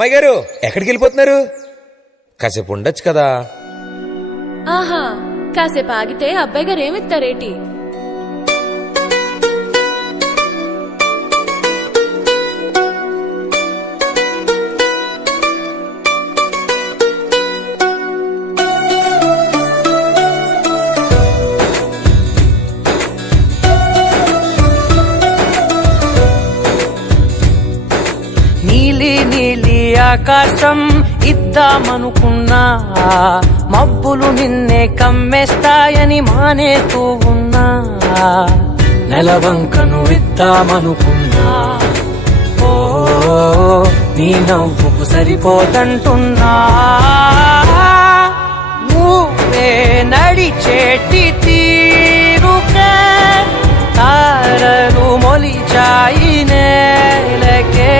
అమ్మాయి గారు ఎక్కడికి వెళ్ళిపోతున్నారు? కాసేపు ఉండొచ్చు కదా. ఆహా, కాసేపు ఆగితే అబ్బాయి గారు ఏమిస్తారేటి? నీలి నీలి ఆకాశం ఇద్దామనుకున్నా, మబ్బులు నిన్నే కమ్మేస్తాయని మానేస్తూ ఉన్నా. నెలవంకను ఇద్దామనుకున్నా, ఓ నీ నవ్వుకు సరిపోదంటున్నా. నువ్వే నడిచేటి తీరుకే తారలు మొలిచాయి నేలకే.